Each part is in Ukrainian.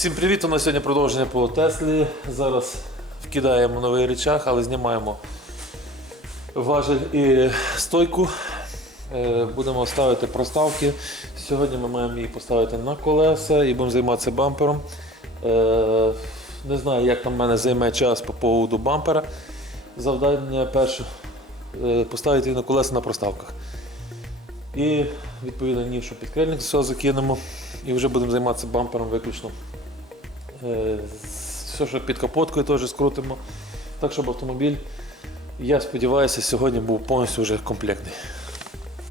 Всім привіт! У нас сьогодні продовження по Теслі. Зараз вкидаємо новий речах, але знімаємо важель і стойку. Е, Будемо ставити проставки. Сьогодні ми маємо її поставити на колеса і будемо займатися бампером. Е, Не знаю, як там в мене займе час по поводу бампера. Завдання перше е, поставити її на колеса на проставках. І відповідно нішу підкрильник все закинемо і вже будемо займатися бампером виключно. Е, Все, що під капоткою теж скрутимо. Так, щоб автомобіль, я сподіваюся, сьогодні був повністю вже комплектний.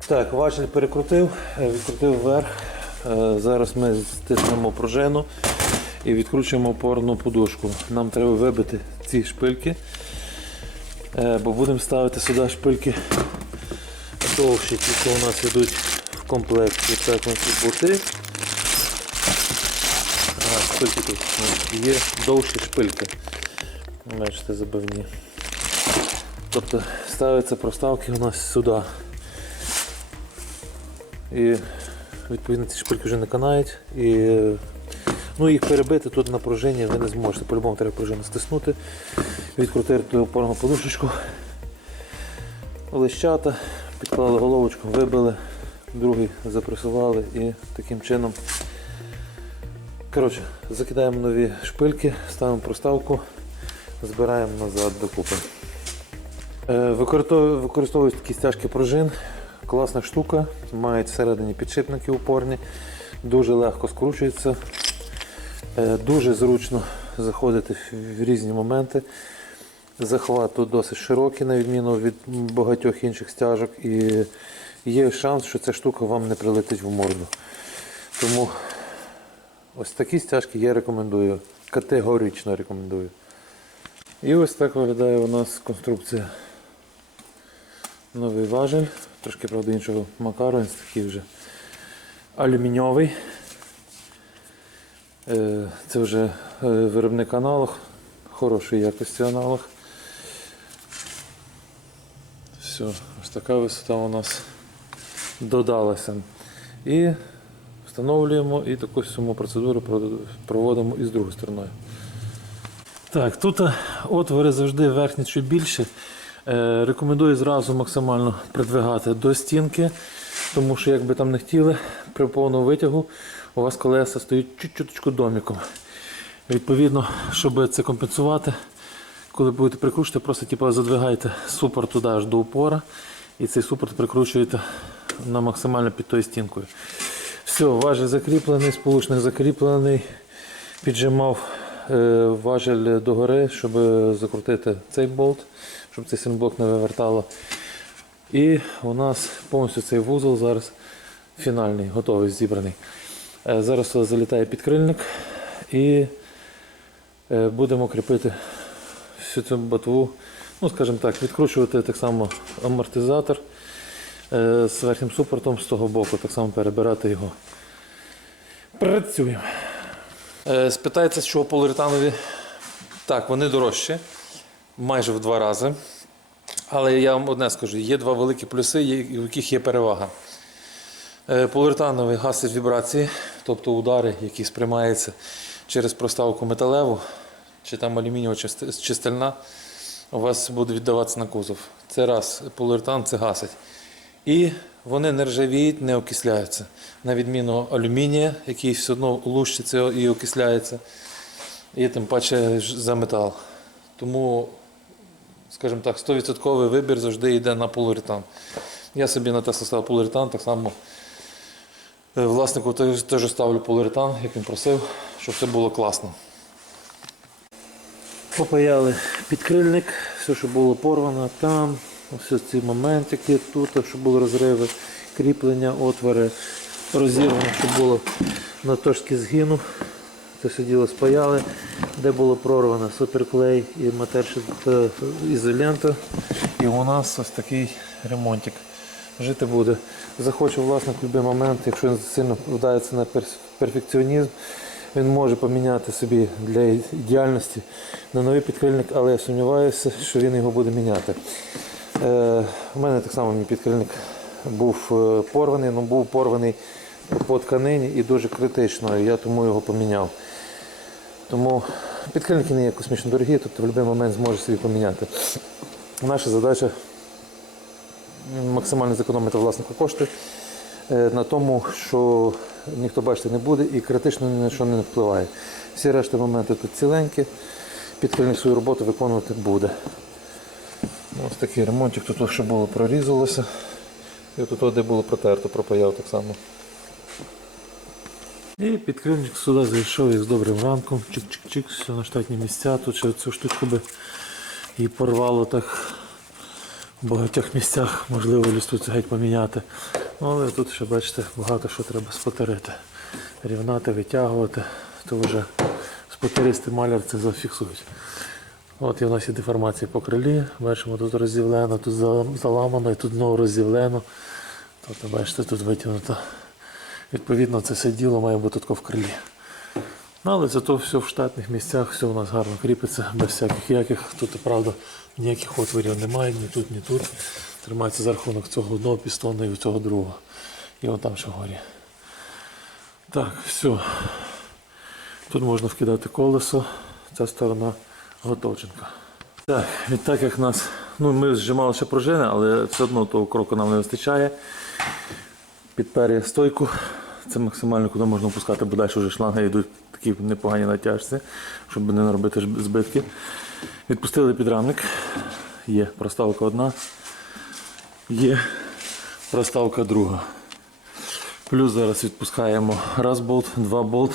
Так, важіль перекрутив, е, відкрутив вверх. Е, Зараз ми стиснемо пружину і відкручуємо опорну подушку. Нам треба вибити ці шпильки, бо будемо ставити сюди шпильки довші, що у нас йдуть в комплекті. Так, ось. А, шпильки тут є довші шпильки. Бачите, забивні. Тобто ставляться проставки у нас сюди. І відповідно ці шпильки вже не канають. І ну, їх перебити тут на пружині ви не зможете. По-любому треба пружину стиснути, відкрутити опорну подушечку, лищата, підклали головочку, вибили, другий запресували і таким чином Коротше, закидаємо нові шпильки, ставимо проставку, збираємо назад докупи. Е, використовую- такі стяжки пружин. Класна штука, мають всередині підшипники упорні, дуже легко скручується, Е, дуже зручно заходити в різні моменти. Захват тут досить широкий, на відміну від багатьох інших стяжок, і є шанс, що ця штука вам не прилетить в морду. Тому Ось такі стяжки я рекомендую. Категорично рекомендую. І ось так виглядає у нас конструкція. Новий важель, трошки правда іншого макару, він такий вже алюміньовий. Е, Це вже е, виробник аналог, хорошої якості аналог. Все, ось така висота у нас додалася. І встановлюємо і таку саму процедуру проводимо і з другою стороною. Так, тут е, отвори завжди верхні чуть більше. Рекомендую зразу максимально придвигати до стінки, тому що, як би там не хотіли, при повному витягу у вас колеса стоять чуть-чуточку доміком. Відповідно, щоб це компенсувати, коли будете прикручувати, просто типу, задвигайте супорт туди аж до упора і цей супорт прикручуєте на максимально під тою стінкою. Все, важель закріплений, сполучник закріплений. Піджимав е, важель догори, щоб закрутити цей болт, щоб цей синблок не вивертало. І у нас повністю цей вузол зараз фінальний, готовий, зібраний. Е, зараз залітає підкрильник і е, будемо кріпити всю цю ботву, ну скажімо так, відкручувати так само амортизатор з верхнім супортом з того боку, так само перебирати його. Працюємо. Е, Спитається, що поліуретанові. Так, вони дорожчі, майже в два рази. Але я вам одне скажу: є два великі плюси, у яких є перевага. Е, Поліуретановий гасить вібрації, тобто удари, які сприймаються через проставку металеву, чи там алюмінієва, чи стальна, у вас буде віддаватися на кузов. Це раз, поліуретан це гасить. І вони не ржавіють, не окисляються. На відміну алюмінія, який все одно лущиться і окисляється, і тим паче за метал. Тому, скажімо так, 100% вибір завжди йде на поліуретан. Я собі на Tesla ставив поліуретан, так само е, власнику теж ставлю поліуретан, як він просив, щоб все було класно. Попаяли підкрильник, все, що було порвано там, ось ці моментики тут, щоб були розриви, кріплення, отвори, розірвано, щоб було на точці згину. Це все діло спаяли, де було прорвано суперклей і матершит е, ізолента. І у нас ось такий ремонтик. Жити буде. Захоче власник в будь-який момент, якщо він сильно вдається на перфекціонізм, він може поміняти собі для ідеальності на новий підкрильник, але я сумніваюся, що він його буде міняти. Е, у мене так само мій підкрильник був е, порваний, але був порваний по тканині і дуже критично, і я тому його поміняв. Тому підкрильники не є космічно дорогі, тобто в будь-який момент зможеш собі поміняти. Наша задача максимально зекономити власнику кошти е, на тому, що ніхто бачити не буде і критично ні на що не впливає. Всі решта моменти тут ціленькі, підкрильник свою роботу виконувати буде. Ось такий ремонтик, тут ще було прорізалося. І тут, де було протерто, пропаяв так само. І підкрильник сюди зайшов із добрим ранком. Чик-чик-чик, все на штатні місця. Тут ще цю штучку би і порвало так в багатьох місцях, можливо, лістуці геть поміняти. Ну, але тут ще бачите, багато що треба спотерити. Рівнати, витягувати, то вже спотеристи маляр це зафіксують. От і у нас є деформація по крилі. Бачимо, тут роззівлено, тут заламано і тут знову роззівлено. Тобто, бачите, тут витягнуто. Відповідно, це все діло має бути тако в крилі. Ну, але зато все в штатних місцях, все у нас гарно кріпиться, без всяких яких. Тут, правда, ніяких отворів немає, ні тут, ні тут. Тримається за рахунок цього одного пістона і цього другого. І вон там ще горі. Так, все. Тут можна вкидати колесо, ця сторона готовченка. Так, відтак як нас, ну ми зжимали ще пружини, але все одно того кроку нам не вистачає. Підпер стойку. Це максимально куди можна опускати, бо далі вже шланги йдуть такі непогані натяжці, щоб не наробити збитки. Відпустили підрамник. Є проставка одна, є проставка друга. Плюс зараз відпускаємо раз болт, два болт.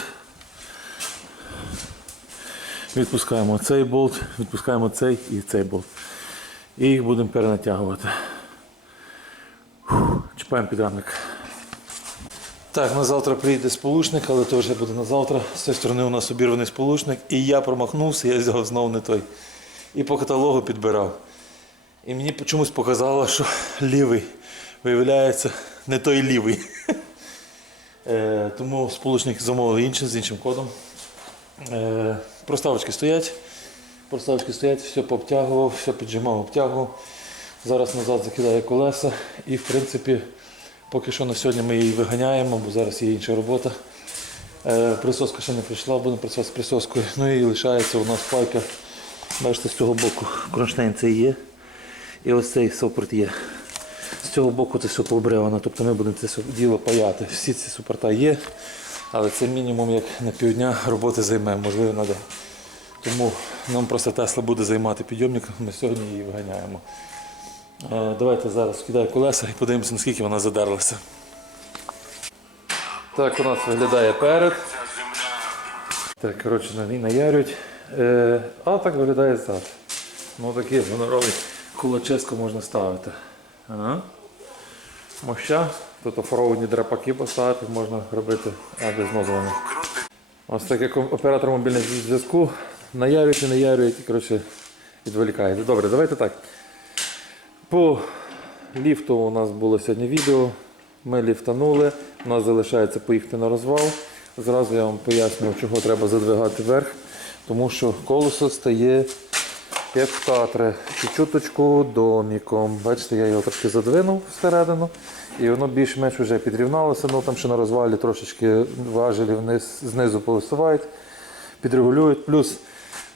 Відпускаємо цей болт, відпускаємо цей і цей болт. І їх будемо перенатягувати. Фух, Чіпаємо підрамник. Так, на завтра приїде сполучник, але то вже буде на завтра. З цієї сторони у нас обірваний сполучник, і я промахнувся, я взяв знову не той. І по каталогу підбирав. І мені чомусь показало, що лівий виявляється не той лівий. Е, тому сполучник замовили іншим з іншим кодом. Проставочки стоять. Проставочки стоять, все пообтягував, все піджимав, обтягував. Зараз назад закидаю колеса і в принципі поки що на сьогодні ми її виганяємо, бо зараз є інша робота. Е, присоска ще не прийшла, будемо працювати з присоскою. Ну і лишається у нас пайка. Бачите, з цього боку кронштейн цей є. І ось цей супорт є. З цього боку це все пообревано, тобто ми будемо це діло паяти. Всі ці супорта є, але це мінімум як на півдня роботи займе, можливо на. Тому нам просто Тесла буде займати підйомник, ми сьогодні її виганяємо. Давайте зараз вкидаю колеса і подивимося, наскільки вона задерлася. Так у нас виглядає перед. Так, коротше, на ній наярюють. Е, а так виглядає зад. Ну такий гоноровий кулаческо можна ставити. Ага. Моща. Тут оффроудні драпаки поставити, можна робити а, без знозування. Ось так як оператор мобільного зв'язку наярюють і коротше, відволікають. Добре, давайте так. По ліфту у нас було сьогодні відео. Ми ліфтанули, у нас залишається поїхати на розвал. Зразу я вам пояснюю, чого треба задвигати вверх, тому що колесо стає як в Татри, чуточку доміком. Бачите, я його трошки задвинув всередину, і воно більш-менш вже підрівналося. Ну там ще на розвалі трошечки важелі вниз, знизу повисувають, підрегулюють. Плюс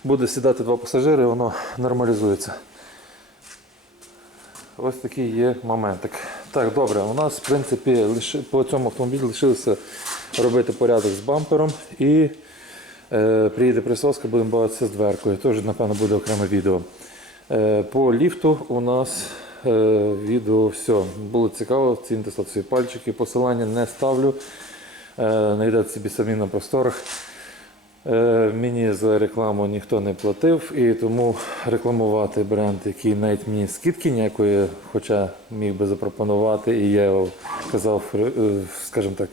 буде сідати два пасажири, воно нормалізується. Ось такий є моментик. Так, добре, у нас в принципі лише, по цьому автомобілю лишилося робити порядок з бампером і приїде присоска, будемо бавитися з дверкою. Теж, напевно, буде окреме відео. Е, по ліфту у нас е, відео все. Було цікаво, ціньте свої пальчики, посилання не ставлю. Е, знайдете собі самі на просторах. Е, Мені за рекламу ніхто не платив, і тому рекламувати бренд, який навіть мені скидки ніякої, хоча міг би запропонувати, і я його казав, е, скажімо так,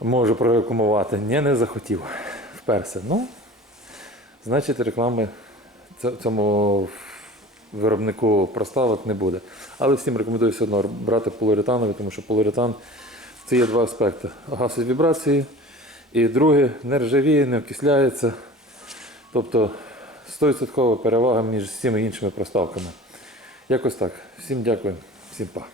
можу прорекламувати. Ні, не захотів. Вперся. Ну, значить, реклами цьому виробнику проставок не буде. Але всім рекомендую все одно брати поліуретанові, тому що поліуретан це є два аспекти: гасить вібрації. І друге, не ржавіє, не окисляється. Тобто 100% перевага між всіма іншими проставками. Якось так. Всім дякую, всім па.